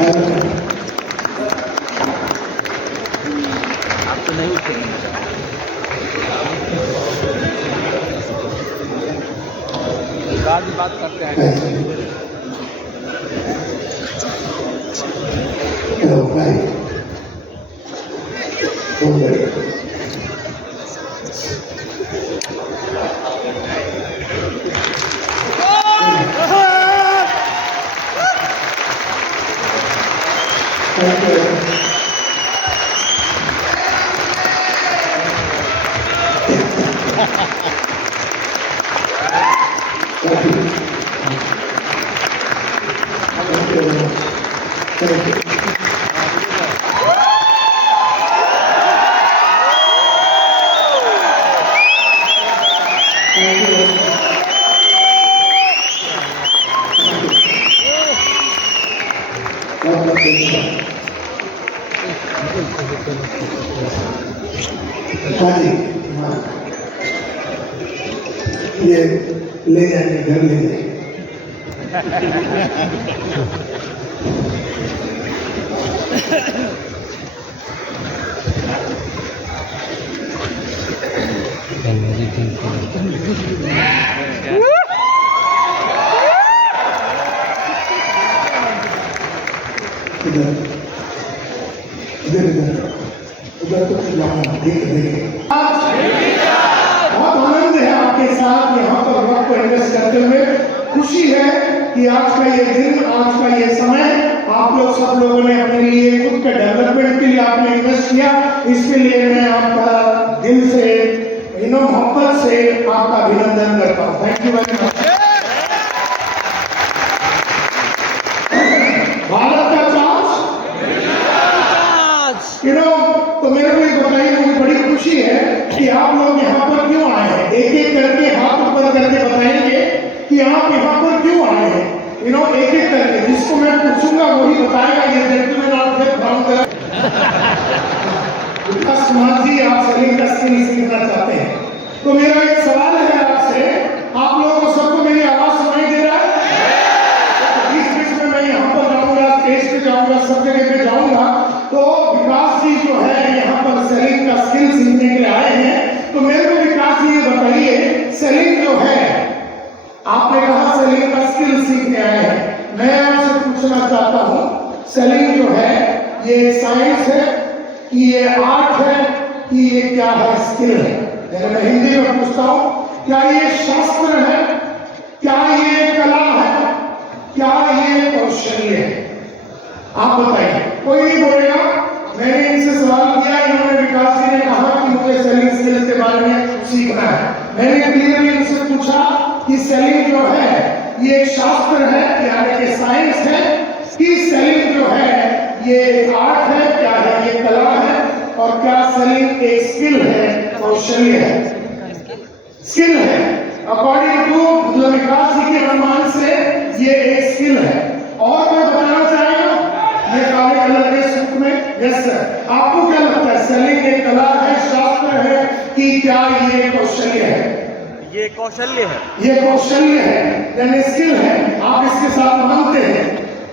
आप तो नहीं उठे बाद में बात करते हैं। ये ले जाने घर ले जाए। इधर इधर इधर उधर तो जाना देख बहुत आनंद है आपके साथ यहाँ पर वक्त को इन्वेस्ट करते हुए। खुशी है कि आज का ये दिन, आज का ये समय आप लोग सब लोगों ने अपने लिए खुद के डेवलपमेंट के लिए आपने इन्वेस्ट किया। इसके लिए मैं आपका दिल से मोहब्बत से आपका अभिनंदन करता हूँ। Thank you very much. Bharat का चार्ज तो मेरे को ये बताइए, मुझे बड़ी खुशी है कि आप लोग यहाँ पर क्यों आए हैं। एक एक करके हाथ ऊपर करके बताएंगे कि आप यहाँ पर क्यों आए हैं। एक एक करके जिसको मैं पूछूंगा वही बताएगा। ये जेंटलमैन आप फिर ब्राउन कलर विकास कुमार जी, आप सलीम का स्किल सीखना चाहते हैं तो मेरा एक सवाल है आपसे। आप लोगों को सबको मेरी आवाज सुनाई दे रहा है? बीच बीच में मैं यहाँ पर जाऊंगा, स्टेज पे जाऊंगा, सब जगह पे जाऊंगा तो विकास जी जो है यहाँ पर सलीम का स्किल सीखने के लिए आए हैं। तो मेरे को विकास जी ये बताइए, सलीम जो है, आपने कहा सलीम का स्किल सीखने आए हैं, मैं आपसे पूछना चाहता हूँ सलीम जो है ये साइंस है कि ये आर्ट है कि ये क्या है, स्किल है? मैं हिंदी में पूछता हूँ, क्या ये शास्त्र है, क्या ये कला है, क्या ये कौशल्य है? आप बताइए। कोई नहीं बोलेगा। मैंने इनसे सवाल किया, इन्होंने विकास जी ने कहा कि मुझे सेलिंग स्किल्स के बारे में सीखना है। मैंने क्लियरली इनसे पूछा कि सेलिंग जो है ये एक शास्त्र है, यानी कि साइंस है, कि सेलिंग जो है ये एक आर्ट है, क्या है ये कला है, और क्या सेलिंग एक स्किल है, कौशल्य है? स्किल है। अकॉर्डिंग टू मतलब विकास जी के अनुमान से ये एक स्किल है। और मैं बताना चाहेगा ये काले कलर के सूट में, यस सर, आपको क्या लगता है सेलिंग एक कला है, शास्त्र है कि क्या ये कौशल्य है? ये कौशल्य है। ये कौशल्य है, यानी स्किल है। आप इसके साथ मानते हैं?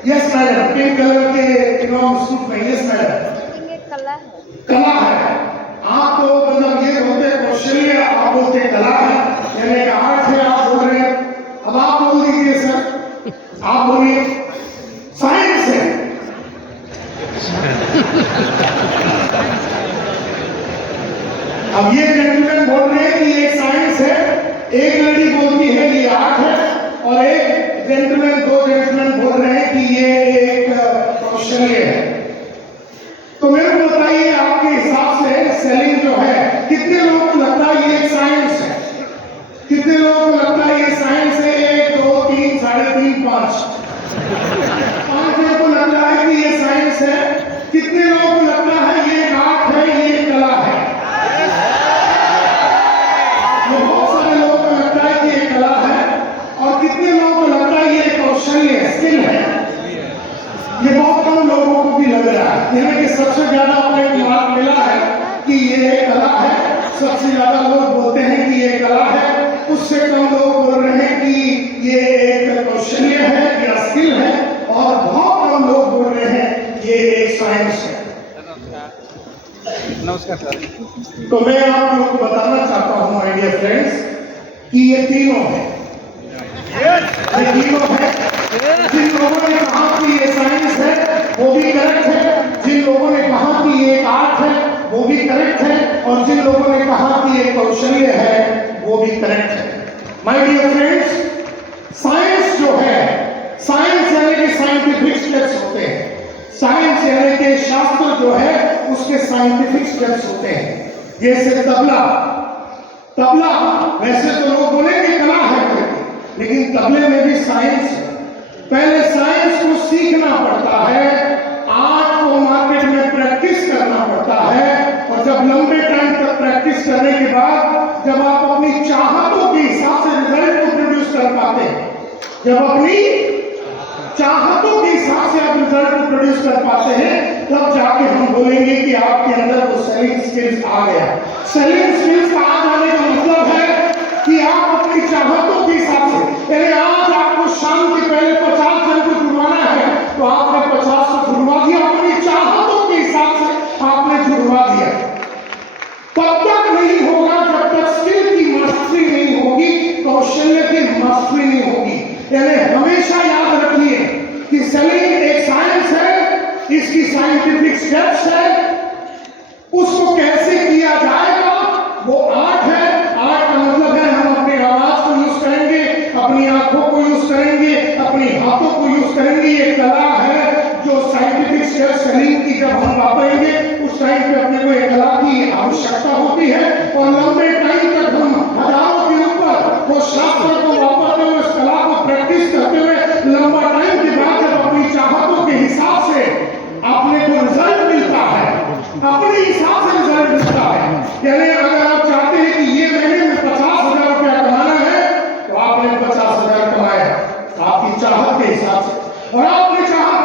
यस मैडम, पिंक कलर के सूट में, यस मैडम, ये कला है। कला है। आप तो मतलब ये बोलते कौशल्य, आप बोलते कला है, यानी आर्ट है आप बोल रहे हैं। अब आप बोल दीजिए सर, आप बोलिए साइंस है। अब ये जेंटलमैन बोल रहे हैं कि ये साइंस है, एक लड़की बोलती है ये आर्ट है, और एक जेंटलमैन, दो जेंटलमैन बोल रहे हैं कि ये एक कौशल्य है। तो मेरे को बताइए आपके हिसाब से सेलिंग जो है, कितने लोगों को लगता है ये एक साइंस है? कितने लोगों को लगता है ये साइंस है? 1 2 3 3.5 5 लोगों को लगता है कि ये साइंस है। कितने लोगों को लगता है ये आर्ट है, ये कला है? बहुत सारे लोगों को लगता है कि ये कला है। और कितने लोगों को लगता है ये कौशल्य है, स्किल है? ये बहुत कम लोगों को भी लग रहा है। यानी कि सबसे ज्यादा अपने मार्क मिला है कि ये कला है। सबसे ज्यादा लोग बोलते हैं कि ये कला है, उससे कम लोग बोल रहे हैं कि ये एक कौशल्य है या स्किल है, और बहुत कम लोग बोल रहे हैं एक साइंस है। नमस्कार सर। तो मैं आप लोगों को बताना चाहता हूं माय डियर फ्रेंड्स कि ये तीनों है, ये तीनों है। जिन लोगों ने कहा कि ये साइंस है वो भी करेक्ट है, जिन लोगों ने कहा कि ये आर्ट है वो भी करेक्ट है, और जिन लोगों ने कहा कि ये कौशल्य है वो भी करेक्ट है। माय डियर फ्रेंड्स, साइंस जो है, साइंस यानी कि साइंटिफिक स्टेप्स होते हैं। साइंस यानी कि शास्त्र जो है उसके साइंटिफिक स्टेप्स होते हैं। जैसे तबला, तबला वैसे तो लोग बोलेंगे कला है, लेकिन तबले में भी साइंस है। पहले साइंस को सीखना पड़ता है, आर्ट को मार्केट में प्रैक्टिस करना पड़ता है, और जब लंबे टाइम तक प्रैक्टिस करने के बाद जब आप अपनी चाहतों के हिसाब से रिजल्ट को प्रोड्यूस कर पाते हैं, जब अपनी चाहतों के हिसाब से आप रिजल्ट को प्रोड्यूस कर पाते हैं, तब जाके हम बोलेंगे कि आपके अंदर वो सेलिंग स्किल्स आ गया। सेलिंग स्किल्स का आ जाने का मतलब है कि आप अपनी चाहतों के हिसाब से, यानी आज आपको शाम के पहले 50 जन को जुड़वाना है तो आपने 50 को जुड़वा दिया, अपनी चाहतों के हिसाब से आपने जुड़वा दिया। तब तक नहीं होगा जब तक स्किल की मास्टरी नहीं होगी, कौशल्य की मास्टरी नहीं होगी। यानी हमेशा याद रखिए कि सेलिंग एक साइंस है, इसकी साइंटिफिक स्टेप्स है, उसको कैसे किया जाएगा वो आर्ट है। आर्ट का मतलब है हम अपनी आवाज को यूज करेंगे, अपनी आंखों को यूज करेंगे, अपनी हाथों को यूज करेंगे। ये कला है जो साइंटिफिक स्टेप्स सेलिंग की जब हम वापरेंगे उस टाइम पे अपने को एक कला की आवश्यकता होती है, और लंबे टाइम तक हम हजारों के ऊपर वो शास्त्र को वापरते हुए, उस कला को प्रैक्टिस करते हुए, लंबा टाइम के बाद जब अपनी चाहतों के हिसाब से अपने को रिजल्ट मिलता है, अपने हिसाब से रिजल्ट मिलता है। यानी अगर आप चाहते हैं कि ये महीने में 50,000 रुपया कमाना है तो आपने 50,000 कमाया आपकी चाहत के हिसाब से, और आपने चाहा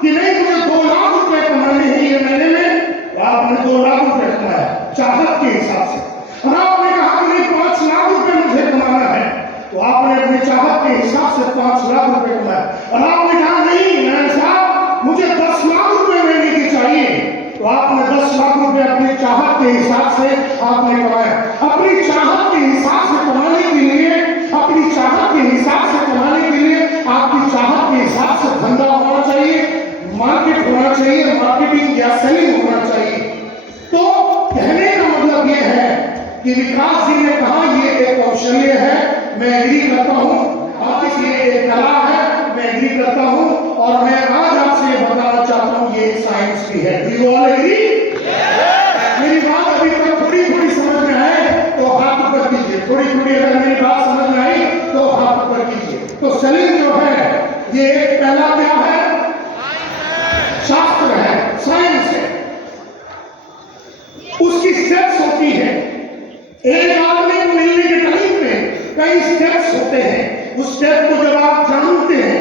कि नहीं मुझे 2 लाख रुपए कमाने हैं ये महीने में, तो आपने 2 लाख रुपए कमाया चाहत के हिसाब से। और आपने कहा कि नहीं 5 लाख रुपए मुझे कमाना है, तो आपने अपनी चाहत के हिसाब से 5 लाख रुपए कमाया। और आपने कहा नहीं मैं साहब मुझे 10 लाख रुपए महीने की चाहिए, तो आपने 10 लाख रुपए अपनी चाहत के हिसाब से आपने कमाया। अपनी चाहत के हिसाब से कमाने के लिए, अपनी चाहत के हिसाब से कमाने के लिए आपकी चाहत के हिसाब से धंधा होना चाहिए, मार्केट होना चाहिए, मार्केटिंग या सेलिंग होना चाहिए। तो कहने का मतलब यह है कि विकास जी ने कहा ये एक कौशल्य है, मैं एग्री करता हूं, और ये एक कला है, मैं एग्री करता हूं, और मैं आज आपसे ये बताना चाहता हूं ये एक साइंस भी है। Do you all agree? मेरी बात अभी तक थोड़ी थोड़ी समझ में आए तो हाथ ऊपर कीजिए, थोड़ी थोड़ी अगर मेरी बात समझ में आई तो हाथ ऊपर कीजिए। तो सेलिंग जो है ये एक पहला क्या है? शास्त्र है, साइंस है, उसकी स्टेप्स होती है। एक आदमी को मिलने के टाइम पे कई स्टेप्स होते हैं, उस स्टेप को जब आप जानते हैं,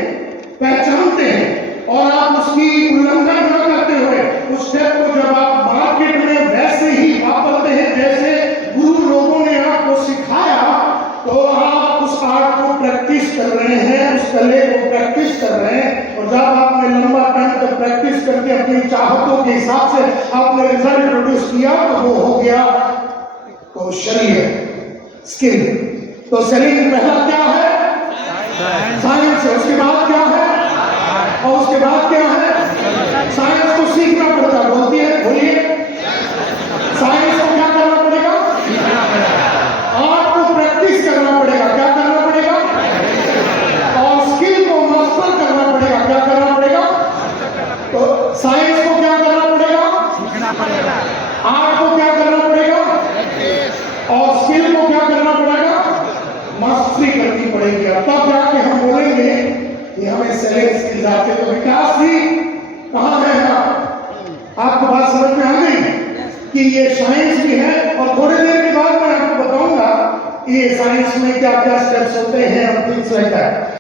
पहचानते हैं, और आप उसकी उल्लंघन न करते हुए उस स्टेप को जब आप मार्केट में वैसे ही वापरते हैं जैसे गुरु लोगों ने आपको सिखाया, तो आप उस आर्ट को प्रैक्टिस कर रहे हैं, उस कले को प्रैक्टिस कर रहे हैं। और जब आपने लंबा टाइम तक प्रैक्टिस करके अपनी चाहतों के हिसाब से आपने रिजल्ट प्रोड्यूस किया, तो वो हो गया कौशल्य, स्किल। तो सेलिंग पहला क्या है? साइंस है। उसके बाद क्या है? और उसके बाद क्या है? साइंस को सीखना पड़ता है। बोलती है, बोलिए। साइंस को क्या करना पड़ेगा? आर्ट को प्रैक्टिस करना पड़ेगा। क्या करना पड़ेगा? और स्किल को मास्टर करना पड़ेगा। क्या करना पड़ेगा? तो साइंस को क्या करना पड़ेगा? आर्ट को क्या करना पड़ेगा? और स्किल को क्या करना पड़ेगा? मास्टरी करनी पड़ेगी। तब जाके हम बोलेंगे कि हमें सेलिंग स्किल्स आते। तो विकास जी कहाँ है? आपको बात समझ में आ गई कि ये साइंस भी है, और थोड़ी देर के बाद मैं आपको बताऊंगा कि ये साइंस में क्या क्या स्टेप्स होते हैं और थिंग्स लाइक दैट।